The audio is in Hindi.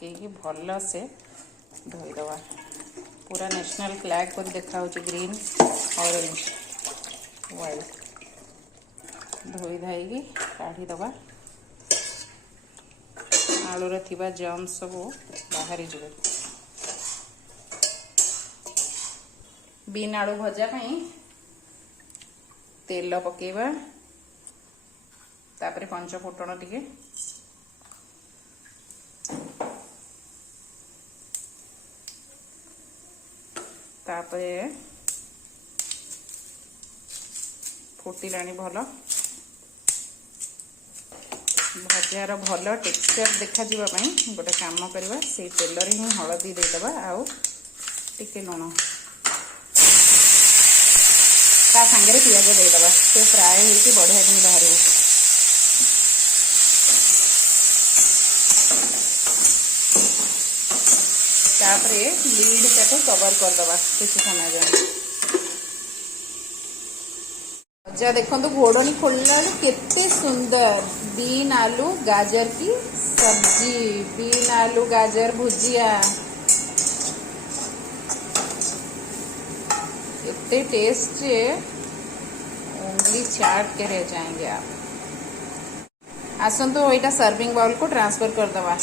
पकईकि भल से धोईदबा। पूरा नेशनल फ्लैग पर देखा ग्रीन ऑरेंज व्हाइट। धोई धाई काढ़ीदबा। आलू रे थिबा जम्स सब बाहरी जिवे। बीन आलू भजा पई तेल पकेबा। तापरे पंच फुटण टिके, तापरे फुटिलाणी भल। भजार भल टेक्सचर देखा जीवा पई गोटे काम करवा, से तेल रे ही हळदी देदबा आउ टिके लुण ता संगे पियाज देदबा। से फ्राए होइके बढ़िया कि बाहर। तापरे लीड टाको कवर कर दबा किसी समय जाए। भजा देखो घोड़नी खोलला केते सुंदर बीन आलू गाजर की सब्जी, बीन आलू गाजर भुजिया, कितने टेस्ट उंगली चाट के रह जाएंगे आप। आसंतु एटा सर्विंग बाउल को ट्रांसफर कर दबा।